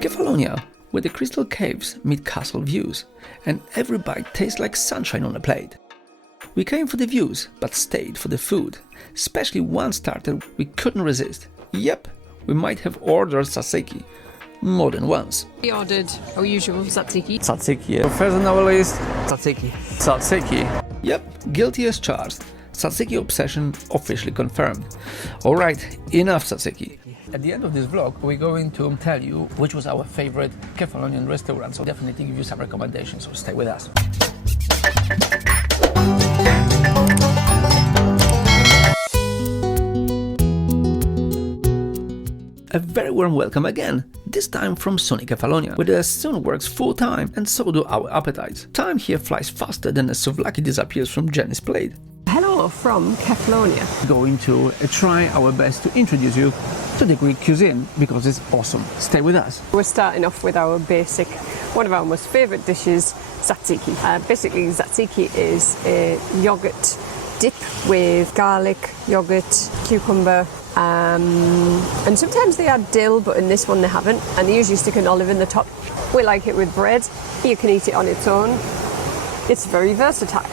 Kefalonia, where the crystal caves meet castle views, and every bite tastes like sunshine on a plate. We came for the views, but stayed for the food, especially one starter we couldn't resist. Yep, we might have ordered tzatziki more than once. We ordered our usual tzatziki. Tzatziki. First on our list, tzatziki. Tzatziki. Yep, guilty as charged. Tzatziki obsession officially confirmed. Alright, enough tzatziki. At the end of this vlog, we're going to tell you which was our favorite Kefalonian restaurant, so definitely give you some recommendations, so stay with us. A very warm welcome again, this time from sunny Kefalonia, where the sun works full-time and so do our appetites. Time here flies faster than a souvlaki disappears from Jenny's plate. Hello from Kefalonia. Going to try our best to introduce you to the Greek cuisine because it's awesome. Stay with us. We're starting off with our basic, one of our most favourite dishes, tzatziki. Basically, tzatziki is a yogurt dip with garlic, yogurt, cucumber, and sometimes they add dill, but in this one they haven't, and they usually stick an olive in the top. We like it with bread. You can eat it on its own. It's very versatile.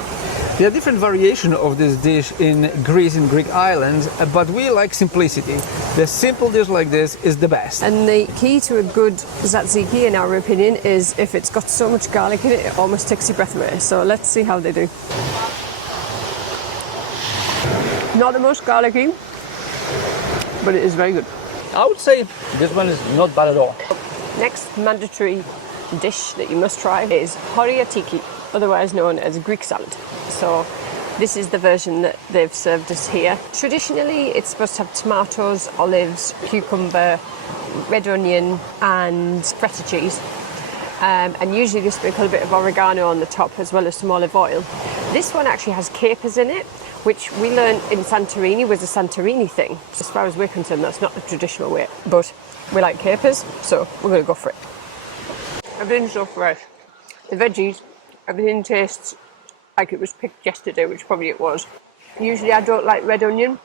There are different variations of this dish in Greece and Greek islands, but we like simplicity. The simple dish like this is the best. And the key to a good tzatziki, in our opinion, is if it's got so much garlic in it, it almost takes your breath away. So let's see how they do. Not the most garlicky, but it is very good. I would say this one is not bad at all. Next mandatory dish that you must try is Orealios, otherwise known as Greek salad. So this is the version that they've served us here. Traditionally, it's supposed to have tomatoes, olives, cucumber, red onion and feta cheese. And usually they sprinkle a bit of oregano on the top as well as some olive oil. This one actually has capers in it, which we learned in Santorini was a Santorini thing. As far as we're concerned, that's not the traditional way, but we like capers, so we're going to go for it. Everything's so fresh. The veggies, everything tastes like it was picked yesterday, which probably it was. Usually I don't like red onion.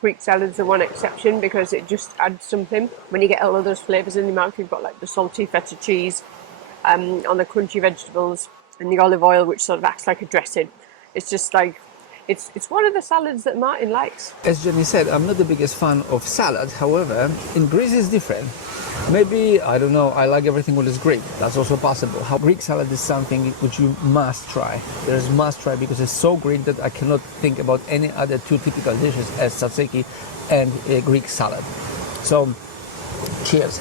Greek salad's the one exception because it just adds something. When you get all of those flavours in your mouth, you've got like the salty feta cheese on the crunchy vegetables and the olive oil, which sort of acts like a dressing. It's just like, it's one of the salads that Martin likes. As Jenny said, I'm not the biggest fan of salad. However, in Greece it's different. Maybe, I don't know, I like everything what is Greek. That's also possible. Greek salad is something which you must try. There's must try because it's so Greek that I cannot think about any other two typical dishes as tzatziki and a Greek salad. So, cheers.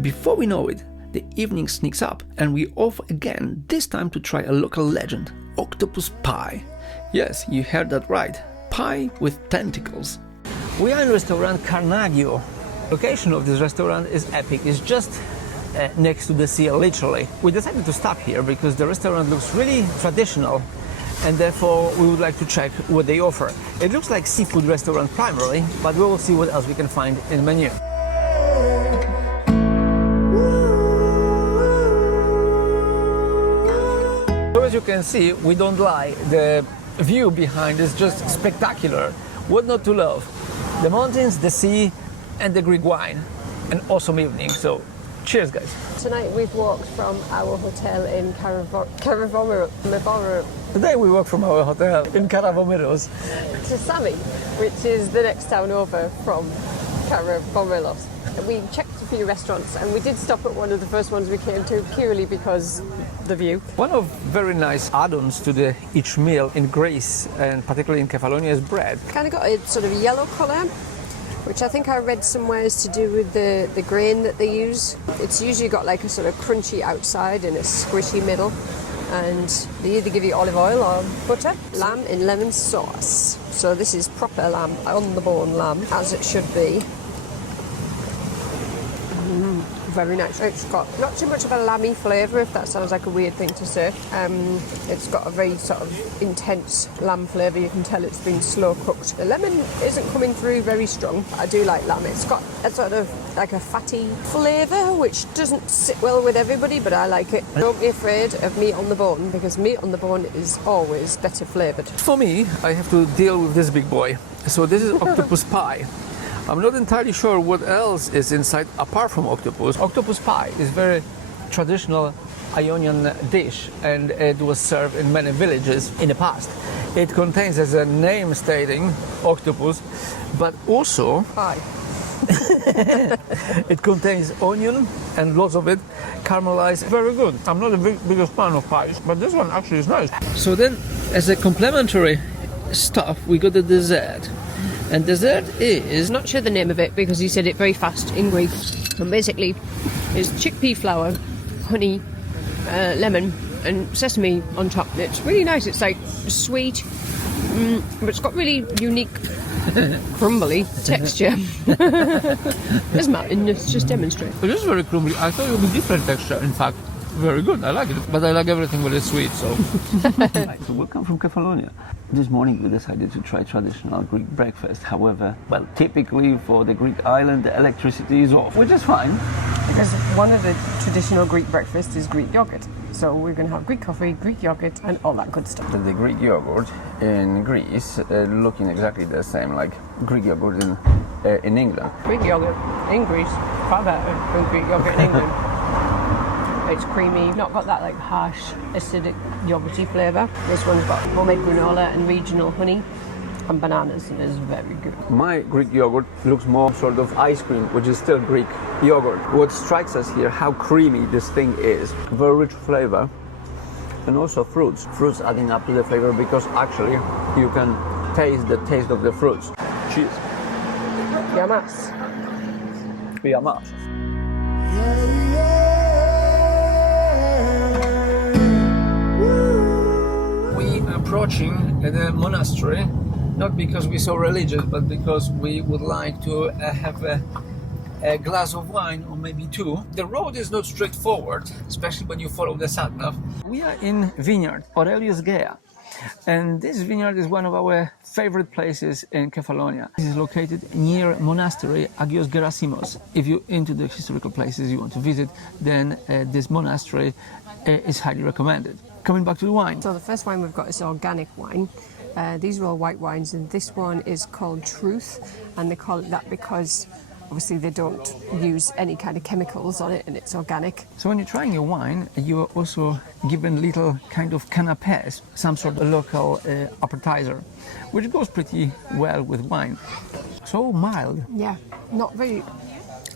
Before we know it, the evening sneaks up and we off again, this time to try a local legend, octopus pie. Yes, you heard that right, pie with tentacles. We are in restaurant Karnagio. Location of this restaurant is epic. It's just next to the sea, literally. We decided to stop here because the restaurant looks really traditional and therefore we would like to check what they offer. It looks like seafood restaurant primarily, but we will see what else we can find in the menu. As you can see, we don't lie. The view behind is just spectacular. What not to love? The mountains, the sea, and the Greek wine. An awesome evening. So, cheers, guys. Tonight we've walked from our hotel in Karnagio. Today we walk from our hotel in Karnagio to Sami, which is the next town over from Karnagio. We checked a few restaurants and we did stop at one of the first ones we came to purely because the view. One of very nice add-ons to each meal in Greece and particularly in Kefalonia is bread. Kind of got a sort of yellow colour, which I think I read somewhere is to do with the grain that they use. It's usually got like a sort of crunchy outside and a squishy middle. And they either give you olive oil or butter. Lamb in lemon sauce. So this is proper lamb, on the bone lamb, as it should be. very nice. It's got not too much of a lammy flavour, if that sounds like a weird thing to say. It's got a very sort of intense lamb flavour. You can tell it's been slow cooked. The lemon isn't coming through very strong, but I do like lamb. It's got a sort of like a fatty flavour, which doesn't sit well with everybody, but I like it. Don't be afraid of meat on the bone, because meat on the bone is always better flavoured. For me, I have to deal with this big boy. So this is octopus pie. I'm not entirely sure what else is inside apart from octopus. Octopus pie is very traditional Ionian dish, and it was served in many villages in the past. It contains, as a name stating, octopus, but also Pie. it contains onion and lots of it caramelized. Very good. I'm not the biggest fan of pies, but this one actually is nice. So then, as a complementary stuff, we got the dessert. And dessert is... Not sure the name of it because he said it very fast in Greek. And basically, it's chickpea flour, honey, lemon, and sesame on top. It's really nice. It's like sweet, but it's got really unique crumbly texture. As Martin just demonstrated. It is very crumbly. I thought it would be different texture, in fact. Very good, I like it. But I like everything when it's sweet, so... So welcome from Kefalonia. This morning we decided to try traditional Greek breakfast. However, well, typically for the Greek island, the electricity is off, which is fine. Because one of the traditional Greek breakfasts is Greek yogurt. So we're going to have Greek coffee, Greek yogurt, and all that good stuff. The Greek yogurt in Greece looking exactly the same like Greek yogurt in England. Greek yogurt in Greece, far better than Greek yogurt in England. It's creamy, not got that like harsh, acidic yogurty flavour. This one's got homemade granola and regional honey and bananas, and it's very good. My Greek yogurt looks more sort of ice cream, which is still Greek yogurt. What strikes us here, how creamy this thing is. Very rich flavour, and also fruits. Fruits adding up to the flavour, because actually you can taste the taste of the fruits. Cheers. Yamas. Yamas. We are approaching the monastery, not because we're so religious, but because we would like to have a glass of wine, or maybe two. The road is not straightforward, especially when you follow the sat-nav. We are in vineyard, Orealios Gaea. And this vineyard is one of our favorite places in Kefalonia. It is located near monastery Agios Gerasimos. If you're into the historical places you want to visit, then this monastery is highly recommended. Coming back to the wine. So the first wine we've got is organic wine. These are all white wines, and this one is called Truth, and they call it that because obviously they don't use any kind of chemicals on it, and it's organic. So when you're trying your wine, you are also given little kind of canapés, some sort of local appetizer, which goes pretty well with wine. So mild. Yeah, not very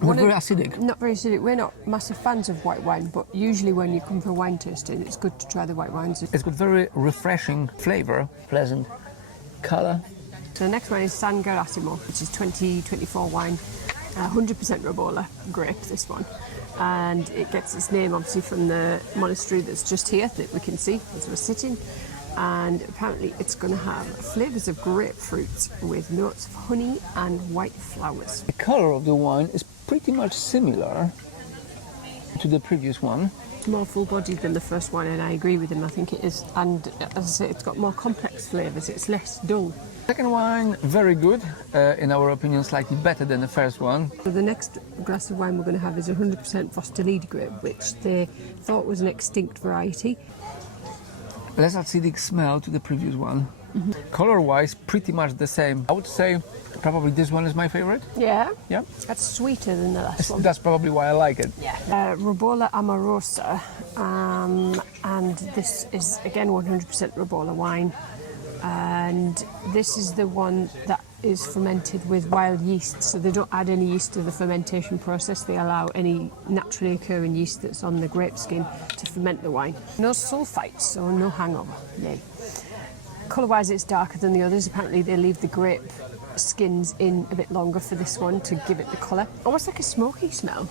acidic. Not very acidic. We're not massive fans of white wine, but usually when you come for wine tasting, it's good to try the white wines. It's got very refreshing flavour, pleasant colour. So the next one is San Gerasimo, which is 2024 wine. 100% Robola grape, this one, and it gets its name obviously from the monastery that's just here that we can see as we're sitting, and apparently it's going to have flavours of grapefruit with notes of honey and white flowers. The colour of the wine is pretty much similar to the previous one. It's more full-bodied than the first one, and I agree with him, I think it is, and as I say, it's got more complex flavours, it's less dull. Second wine, very good, in our opinion slightly better than the first one. So the next glass of wine we're going to have is 100% Fostelide grape, which they thought was an extinct variety. Less acidic smell to the previous one. Color-wise, pretty much the same. I would say probably this one is my favorite. Yeah? Yeah. That's sweeter than the last one. That's probably why I like it. Yeah. Robola Amorosa, and this is again 100% Robola wine. And this is the one that is fermented with wild yeast, so they don't add any yeast to the fermentation process. They allow any naturally occurring yeast that's on the grape skin to ferment the wine. No sulfites, so no hangover. Yay. Colour-wise, it's darker than the others. Apparently they leave the grape skins in a bit longer for this one to give it the colour. Almost like a smoky smell.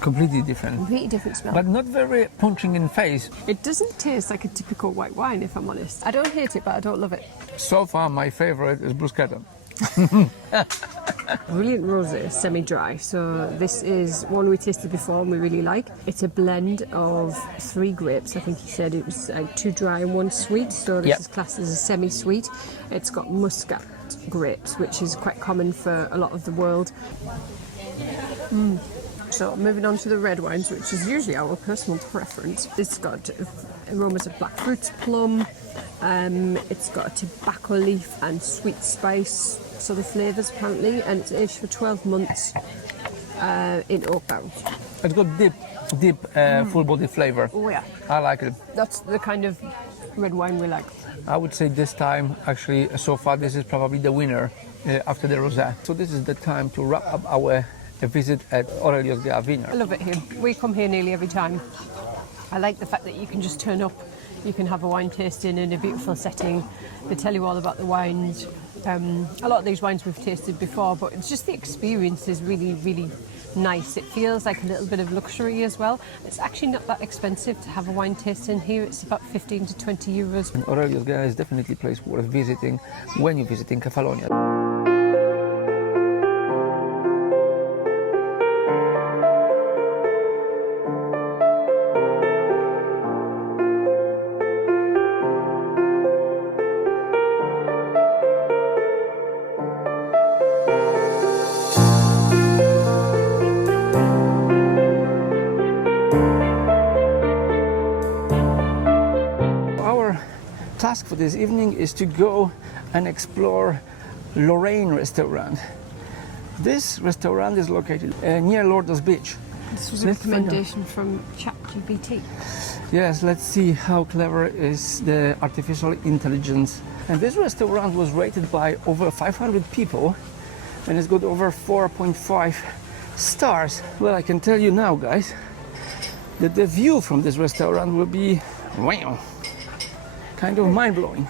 Completely different. Completely different smell. But not very punching in face. It doesn't taste like a typical white wine, if I'm honest. I don't hate it, but I don't love it. So far, my favorite is bruschetta. Brilliant rosé, semi-dry. So this is one we tasted before and we really like. It's a blend of 3 grapes. I think he said it was 2 dry and 1 sweet. So this is classed as a semi-sweet. It's got muscat grapes, which is quite common for a lot of the world. So moving on to the red wines, which is usually our personal preference. It's got aromas of black fruits, plum. It's got a tobacco leaf and sweet spice sort of flavours apparently, and it's aged for 12 months in oak barrels. It's got deep, full-body flavour. Oh yeah, I like it. that's the kind of red wine we like. I would say this time, actually, so far, this is probably the winner after the rosé. So this is the time to wrap up our visit at Orealios Gaea I vineyard. love it here. We come here nearly every time. I like the fact that you can just turn up, you can have a wine tasting in a beautiful setting. They tell you all about the wines. A lot of these wines we've tasted before, but it's just the experience is really, really nice. It feels like a little bit of luxury as well. It's actually not that expensive to have a wine tasting here. It's about 15 to 20 euros. Orealios Gaea is definitely a place worth visiting when you're visiting Kefalonia. Task for this evening is to go and explore Lorraine restaurant. This restaurant is located near Lourdes Beach. This was a recommendation from ChatGPT. Yes, let's see how clever is the artificial intelligence. And this restaurant was rated by over 500 people and it's got over 4.5 stars. Well, I can tell you now, guys, that the view from this restaurant will be wow, kind of mind-blowing.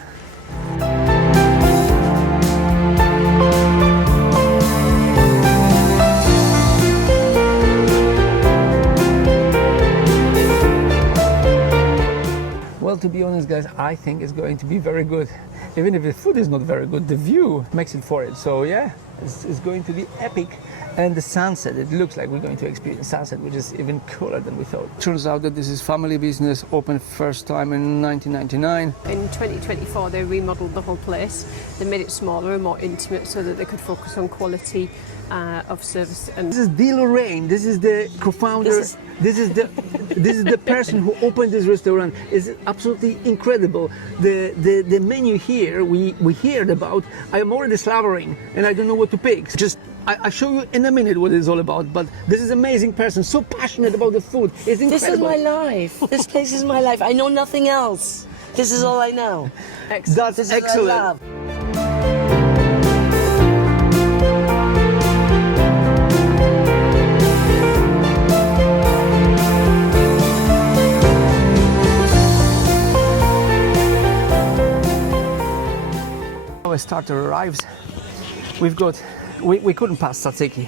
Well, to be honest, guys, I think it's going to be very good. Even if the food is not very good, the view makes it for it. So yeah, it's going to be epic. And the sunset, it looks like we're going to experience sunset, which is even cooler than we thought. Turns out that this is family business, opened first time in 1999. In 2024, they remodeled the whole place. They made it smaller and more intimate so that they could focus on quality of service. And This is the Lorraine. This is the co-founder. This is the person who opened this restaurant. It's absolutely incredible. The menu here we heard about. I am already slavering and I don't know what to pick. I'll show you in a minute what it's all about, but this is an amazing person, so passionate about the food. It's incredible. This is my life. This place is my life. I know nothing else. This is all I know. That's This excellent. is what I love. Our starter arrives. We couldn't pass tzatziki.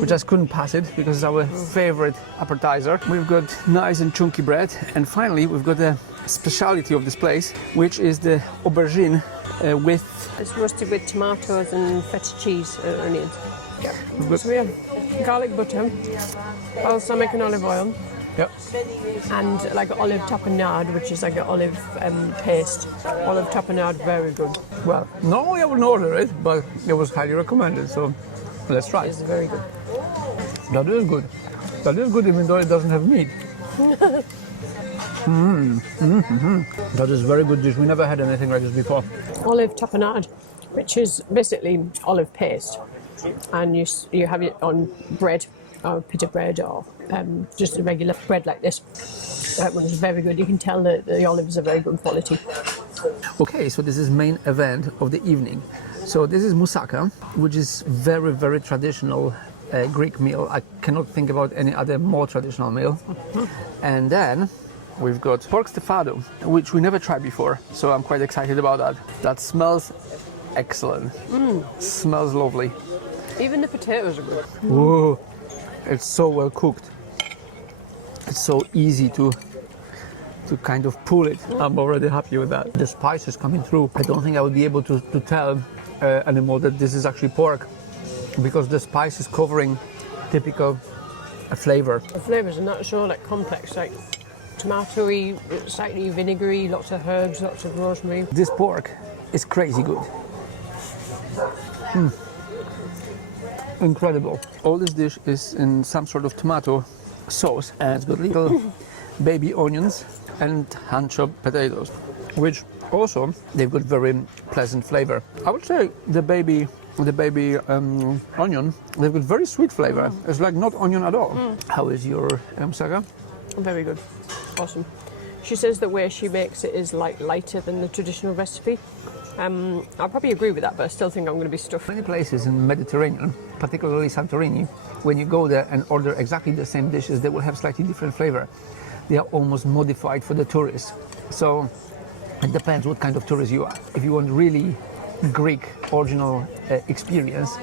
We just couldn't pass it because it's our favorite appetizer. We've got nice and chunky bread, and finally we've got the speciality of this place, which is the aubergine with. it's roasted with tomatoes and feta cheese and onions. got- So we have garlic butter, balsamic and olive oil, Yep. and like olive tapenade, which is like an olive paste. Olive tapenade, very good. Well, normally I wouldn't order it, but it was highly recommended, so let's try. It's very good. That is good. That is good, even though it doesn't have meat. That is very good dish. We never had anything like this before. Olive tapenade, which is basically olive paste, and you have it on bread, or pita bread, or just a regular bread like this. That one is very good. You can tell that the olives are very good quality. Okay, so this is main event of the evening. So this is moussaka, which is very, very traditional Greek meal. I cannot think about any other more traditional meal. And then we've got pork stefado, which we never tried before. So I'm quite excited about that. That smells excellent. Smells lovely. Even the potatoes are good. Whoa, it's so well cooked. It's so easy to kind of pull it. I'm already happy with that. The spice is coming through. I don't think I would be able to tell anymore that this is actually pork, because the spice is covering typical flavor. The flavours are not so like complex, like tomatoey, slightly vinegary, lots of herbs, lots of rosemary. This pork is crazy good. Incredible. All this dish is in some sort of tomato sauce, and it's got little baby onions and hand-chopped potatoes, which also they've got very pleasant flavor. I would say the baby onion, they've got very sweet flavor. It's like not onion at all. How is your moussaka? Very good. Awesome. She says the way she makes it is like lighter than the traditional recipe. I'll probably agree with that, but I still think I'm going to be stuffed. Many places in Mediterranean, particularly Santorini, when you go there and order exactly the same dishes, they will have slightly different flavor. They are almost modified for the tourists. So it depends what kind of tourist you are. If you want really Greek original experience,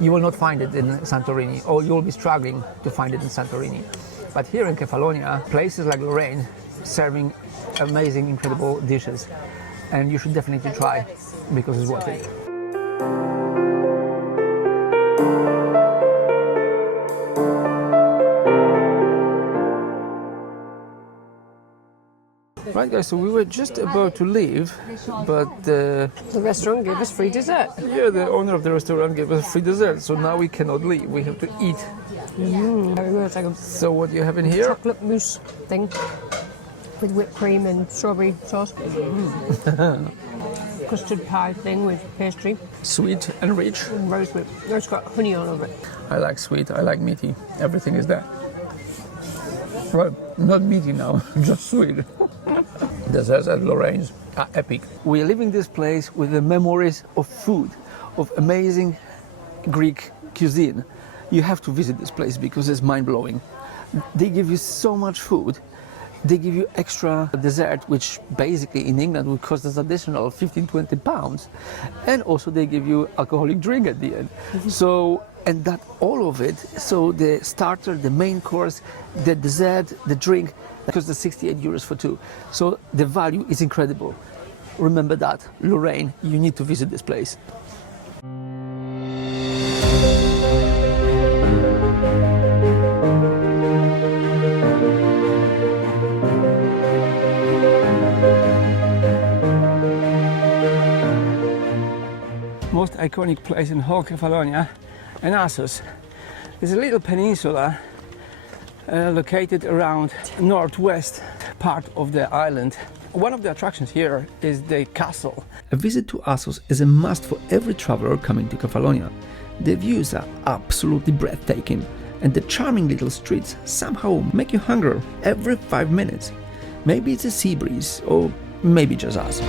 you will not find it in Santorini, or you will be struggling to find it in Santorini. But here in Kefalonia, places like Lorraine serving amazing, incredible dishes, and you should definitely try because it's worth it. Right, guys, so we were just about to leave, but The restaurant gave us free dessert. yeah, the owner of the restaurant gave us free dessert, so now we cannot leave. We have to eat. Very good. It's like a So what do you have in here? chocolate mousse thing with whipped cream and strawberry sauce. Custard pie thing with pastry. Sweet and rich. And very sweet. It's got honey all over it. I like sweet, I like meaty. Everything is there. Well, not meaty now, just sweet. Desserts at Lorraine's are epic. We're leaving this place with the memories of food, of amazing Greek cuisine. You have to visit this place because it's mind-blowing. They give you so much food. They give you extra dessert, which basically in England would cost us additional 15-20 pounds. And also they give you alcoholic drink at the end. So, and that all of it, so the starter, the main course, the dessert, the drink, because the 68 euros for two. So the value is incredible. Remember that, Lorraine, you need to visit this place. Most iconic place in whole Kefalonia, and Asos. There's a little peninsula located around northwest part of the island. One of the attractions here is the castle. A visit to Asos is a must for every traveler coming to Kefalonia. The views are absolutely breathtaking, and the charming little streets somehow make you hungry every 5 minutes. Maybe it's a sea breeze, or maybe just us.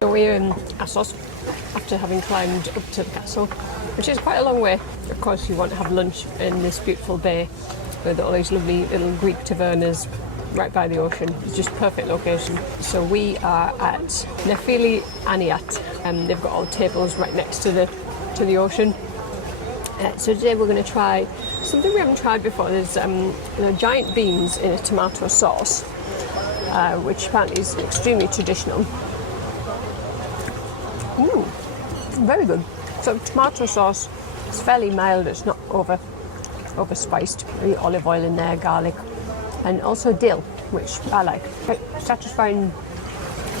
We're in Asos after having climbed up to the castle, which is quite a long way. Of course, you want to have lunch in this beautiful bay with all these lovely little Greek tavernas right by the ocean. It's just perfect location. So we are at Nefili Aniat, and they've got all the tables right next to the ocean. So today we're going to try something we haven't tried before. There's giant beans in a tomato sauce, which apparently is extremely traditional. Very good. So tomato sauce, it's fairly mild, it's not over spiced. Maybe olive oil in there, garlic, and also dill, which I like. Quite satisfying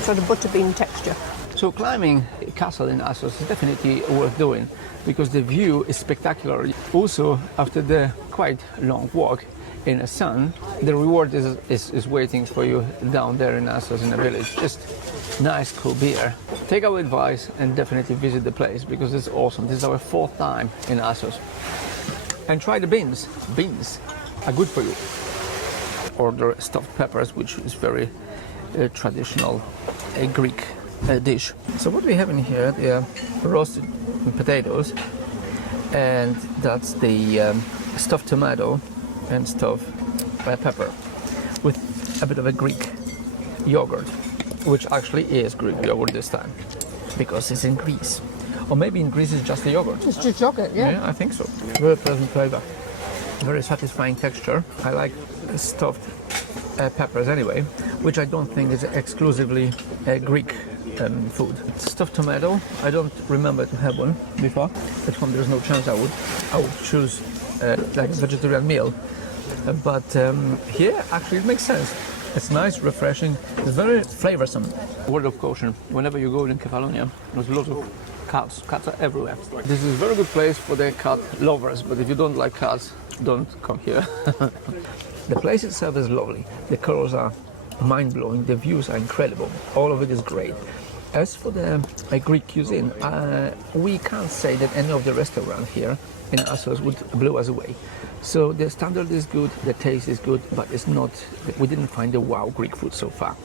sort of butterbean texture. So climbing a castle in Asos is definitely worth doing because the view is spectacular. Also, after the quite long walk in the sun, the reward is waiting for you down there in Asos in the village. Just nice cool beer. Take our advice and definitely visit the place because it's awesome. This is our 4th time in Asos. And try the beans. Beans are good for you. Order stuffed peppers, which is very traditional Greek dish. So what we have in here, they are roasted potatoes, and that's the stuffed tomato and stuffed pepper with a bit of a Greek yogurt, which actually is Greek yogurt this time because it's in Greece. Or maybe in Greece it's just the yogurt. It's just yogurt, yeah. Yeah, I think so. Very pleasant flavor. Very satisfying texture. I like stuffed peppers anyway, which I don't think is exclusively Greek food. Stuffed tomato, I don't remember to have one before. At home there's no chance I would choose like a vegetarian meal. But here actually it makes sense. It's nice, refreshing, it's very flavoursome. Word of caution, whenever you go in Kefalonia, there's lots of cats. Cats are everywhere. This is a very good place for the cat lovers, but if you don't like cats, don't come here. The place itself is lovely. The colors are mind-blowing. The views are incredible. All of it is great. As for the Greek cuisine, we can't say that any of the restaurants here in Asos would blow us away. So the standard is good, the taste is good, but it's not. We didn't find the wow Greek food so far.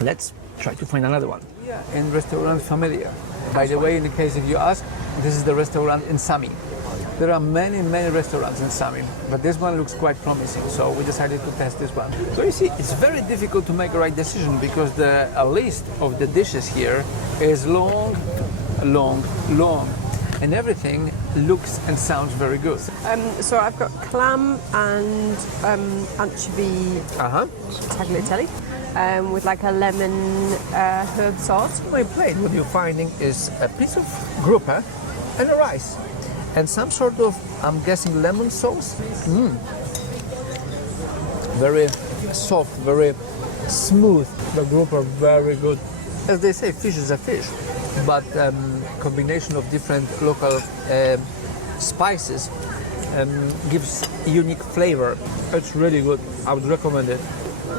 Let's try to find another one. Yeah, in restaurant Familia. By the way, in the case if you ask, this is the restaurant in Sami. There are many restaurants in Sami, but this one looks quite promising, so we decided to test this one. So you see, it's very difficult to make a right decision because the list of the dishes here is long, and everything looks and sounds very good. So I've got clam and anchovy tagliatelle with like a lemon herb sauce. On my plate, what you're finding is a piece of grouper and a rice. And some sort of, I'm guessing, lemon sauce. Very soft, very smooth. The grouper, very good. As they say, fish is a fish, but combination of different local spices gives unique flavor. It's really good. I would recommend it.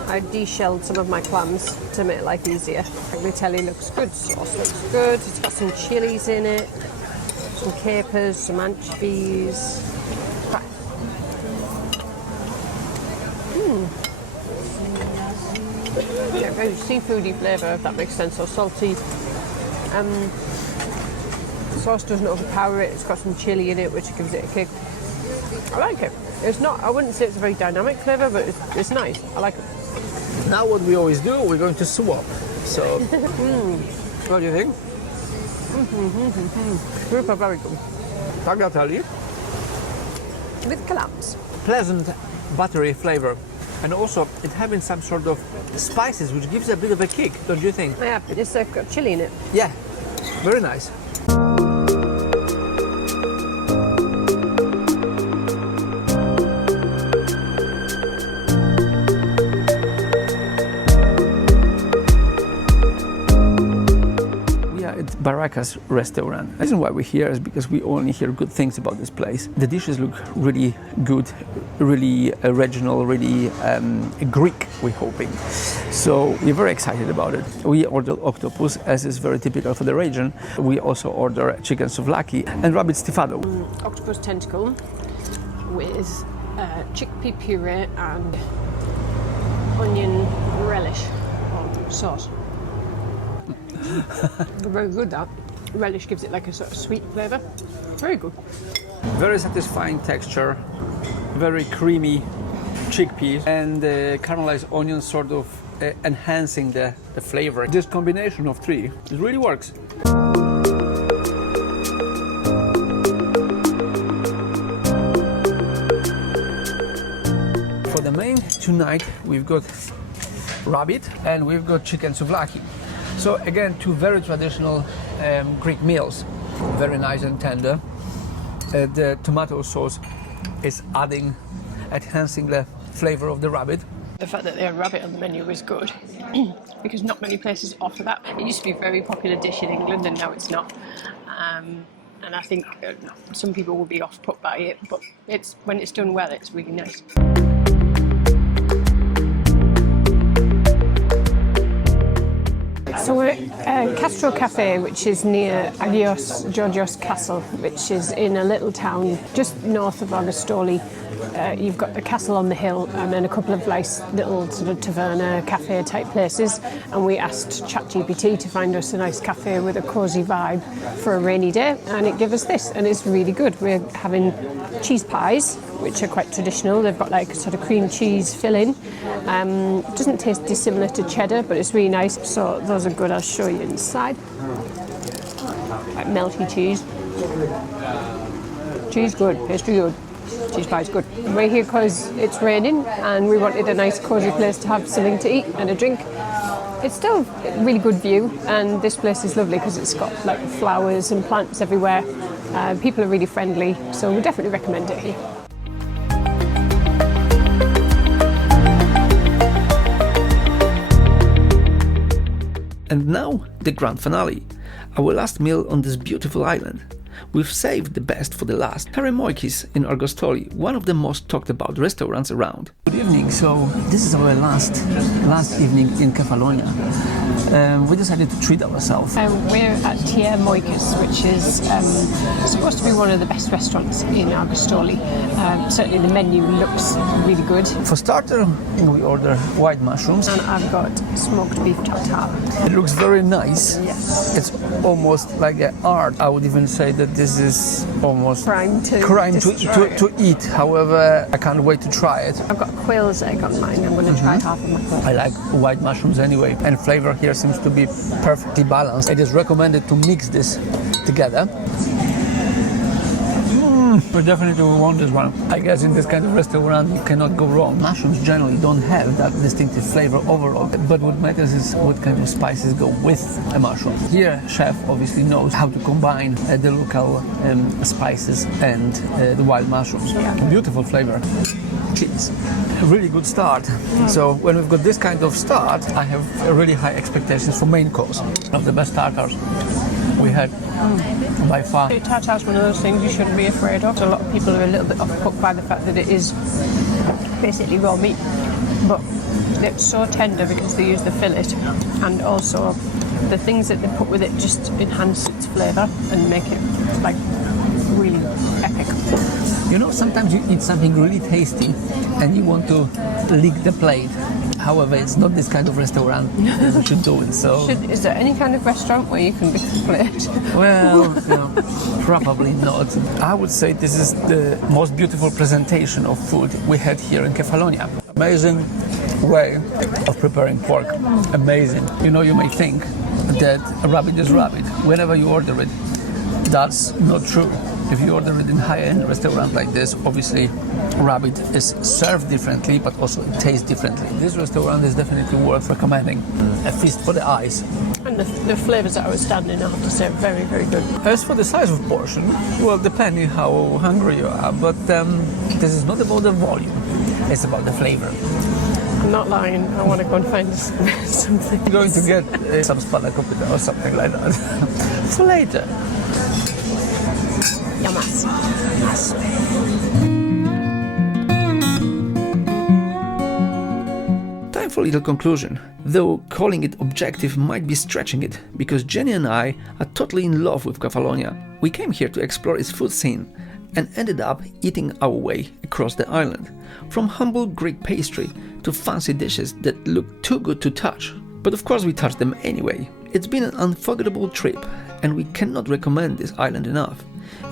I de-shelled some of my clams to make life easier. Tagliatelle looks good, sauce looks good. It's got some chilies in it. Some capers, some anchovies. Yeah, very seafoody flavour, if that makes sense, or salty. The sauce doesn't overpower it. It's got some chilli in it, which gives it a kick. I like it. It's not. I wouldn't say it's a very dynamic flavour, but it's nice. I like it. Now, what we always do, we're going to swap. So, What do you think? Group are very good. Tagliatelle, With clams. pleasant buttery flavor, and also it having some sort of spices which gives a bit of a kick, don't you think? Yeah, it's got chilli in it. Yeah, very nice. Baracca Restaurant. The reason why we're here is because we only hear good things about this place. The dishes look really good, really regional, really Greek, we're hoping. So we're very excited about it. We ordered octopus, as is very typical for the region. We also order chicken souvlaki and rabbit stifado. Octopus tentacle with chickpea puree and onion relish sauce. Very good, that. Relish gives it like a sort of sweet flavour. Very good. Very satisfying texture, very creamy chickpeas, and the caramelized onion sort of enhancing the flavor. This combination of three, it really works. For the main tonight, we've got rabbit and we've got chicken souvlaki. So again, two very traditional Greek meals, very nice and tender. The tomato sauce is enhancing the flavor of the rabbit. The fact that they have rabbit on the menu is good because not many places offer that. It used to be a very popular dish in England and now it's not. And I think some people will be off-put by it, but when it's done well, it's really nice. So we're at Kastro Cafe, which is near Agios Georgios Castle, which is in a little town just north of Agostoli. You've got the castle on the hill and then a couple of nice little sort of taverna cafe type places, and we asked ChatGPT to find us a nice cafe with a cosy vibe for a rainy day, and it gave us this, and it's really good. We're having cheese pies, which are quite traditional. They've got like a sort of cream cheese filling. Doesn't taste dissimilar to cheddar, but it's really nice. So those are good. I'll show you inside. Like melty cheese. Cheese good, pastry good, cheese pie's good. We're here because it's raining and we wanted a nice cosy place to have something to eat and a drink. It's still a really good view, and this place is lovely because it's got like flowers and plants everywhere. People are really friendly, so we definitely recommend it here. And now, the grand finale, our last meal on this beautiful island. We've saved the best for the last. Terre Mouikis in Argostoli, one of the most talked about restaurants around. Good evening. So this is our last evening in Kefalonia. We decided to treat ourselves. We're at Terre Mouikis, which is supposed to be one of the best restaurants in Argostoli. Certainly the menu looks really good. For starter, we order white mushrooms. And I've got smoked beef tartare. It looks very nice. Yes. It's almost like an art. I would even say that this is almost Crime to eat. However, I can't wait to try it. I've got quail's egg on mine. I'm going to try half of my quail. I like white mushrooms anyway, and flavor here seems to be perfectly balanced. It is recommended to mix this together. We definitely want this one. I guess in this kind of restaurant you cannot go wrong. Mushrooms generally don't have that distinctive flavor overall, but what matters is what kind of spices go with a mushroom. Here, chef obviously knows how to combine the local spices and the wild mushrooms. Yeah. Beautiful flavor. Cheese. A really good start. So when we've got this kind of start, I have really high expectations for main course. One of the best starters we had by far. Tartare is one of those things you shouldn't be afraid of. So a lot of people are a little bit off-put by the fact that it is basically raw meat, but it's so tender because they use the fillet, and also the things that they put with it just enhance its flavour and make it like really epic. You know, sometimes you eat something really tasty and you want to lick the plate. However, it's not this kind of restaurant that you should do it. So, Is there any kind of restaurant where you can lick the plate? well, probably not. I would say this is the most beautiful presentation of food we had here in Kefalonia. Amazing way of preparing pork. Amazing. You know, you may think that a rabbit is rabbit whenever you order it. That's not true. If you order it in high-end restaurant like this, obviously rabbit is served differently, but also it tastes differently. This restaurant is definitely worth recommending. A feast for the eyes. And the flavours that are outstanding, I have to say, very, very good. As for the size of portion, well, depending how hungry you are, but this is not about the volume, it's about the flavor. I'm not lying, I want to go and find something. You're going to get some spanakopita or something like that for later. Yamas. Time for a little conclusion, though calling it objective might be stretching it, because Jenny and I are totally in love with Kefalonia. We came here to explore its food scene and ended up eating our way across the island, from humble Greek pastry to fancy dishes that look too good to touch. But of course we touched them anyway. It's been an unforgettable trip, and we cannot recommend this island enough.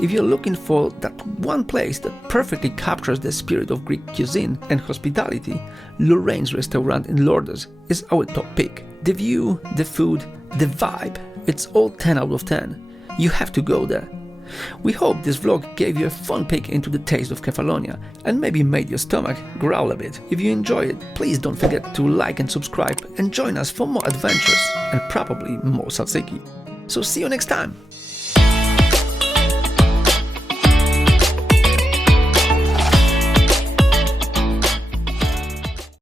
If you're looking for that one place that perfectly captures the spirit of Greek cuisine and hospitality, Lorraine's restaurant in Lourdes is our top pick. The view, the food, the vibe, it's all 10 out of 10. You have to go there. We hope this vlog gave you a fun peek into the taste of Kefalonia and maybe made your stomach growl a bit. If you enjoyed it, please don't forget to like and subscribe and join us for more adventures and probably more tzatziki. So see you next time!